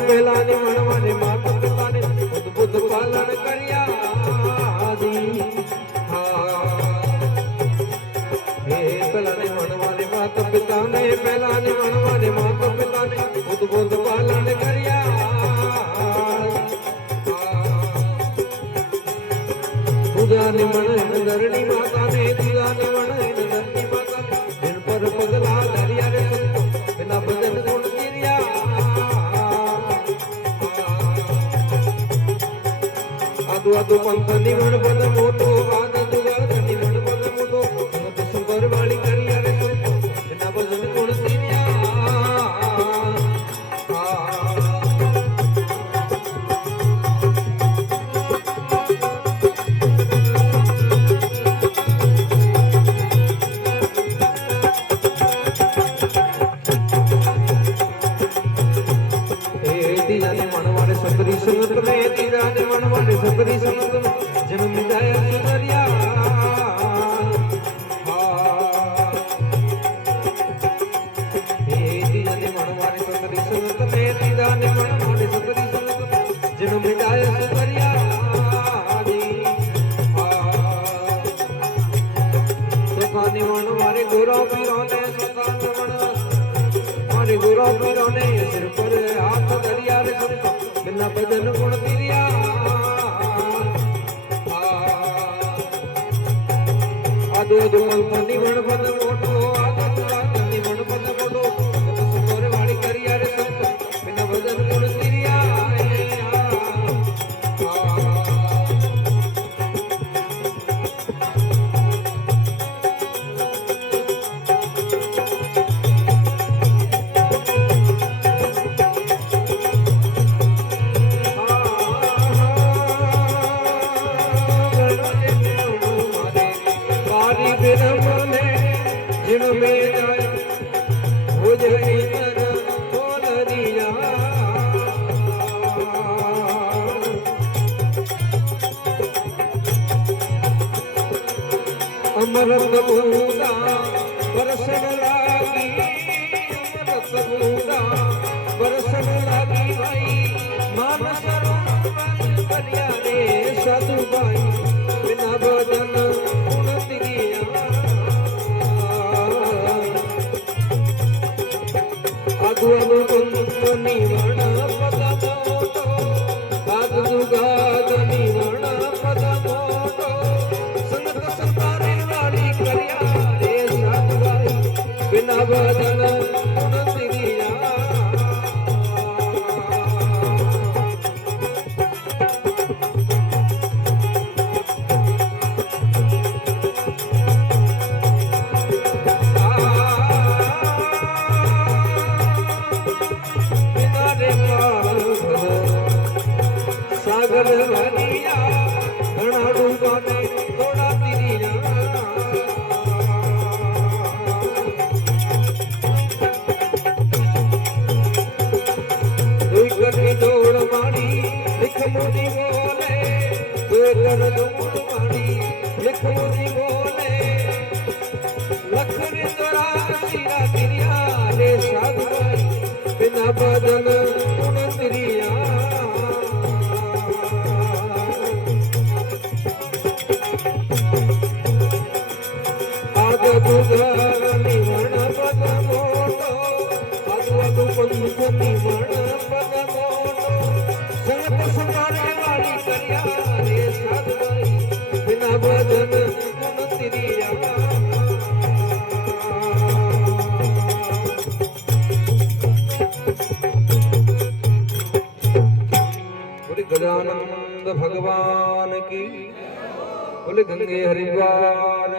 પહેલાની મણવાને માતા પિતાને અદભુત પાલન કર્યા હે પહેલાની મણવાને માતા પિતાને પહેલાની મણવાને માતા પિતાને અદભુત પાલન કર્યા પૂજાને મણ ધરણી માતાને પૂજાને મણ ધરણી માતાને દિન પર પગલા ધર્યા રે સંતો એના ભજન ગુણ આદુ પંથ નિવણ પદ મોટો આદુ ગાની વણ પદ મોટો તો સંબર વાળી કરી રે સંતો એના ભજન ગુણ સબરી સંત જન્મ જાય સુધર્યા હે દીજાને મણવાને સબરી સંત મે દીજાને મણવાને સબરી સંત જન્મ જાય સુધર્યા સોખાની મણવાને ગુરુ પીરોને સોખાને મણવાને ગુરુ પીરોને સિર પર હાથ ધર્યા રે સંત બિના ભજન ગુણ તિર્યા આદુ પંથની વણ પદ મોટો આદુ રાતની વણ પદ મોટો સુંદર વાળી કર્યા રે સંત બિના ભજન ગુણ તિર્યા અમરત બુદા વરસન લાગી અમરત બુદા વરસન લાગી ભાઈ માનસ રોમન કર્યા રે સાધુ ભાઈ બિના ભજન ગુણ તિર્યા આદુ ગુંની વણ પદ મોટો આદુ ગાદની વણ પદ મોટો સંત સંતારે વાળી કર્યા રે સાધુભાઈ બિના ભજન ગુણ તિર્યા સાગર ભરિયા ઘણા ડૂબાને થોડા તિર્યા કોઈ દોડ માડી લીખ મોદી બોલે કોઈ કર દોડ માડી લીખ મોદી બોલે લખને તોરા શિરા તિર્યા રે સાધુભાઈ બિના ભજન ગુણ તિર્યા દુગાની વણ પદ મોટો આદુ પંથની વણ પદ મોટો સંત સંતારે વાળી કર્યા રે સાધુભાઈ બિના ભજન ગુણ તિર્યા બોલે ગજાનંદ ભગવાન કી બોલે ગંગે હરિદ્વાર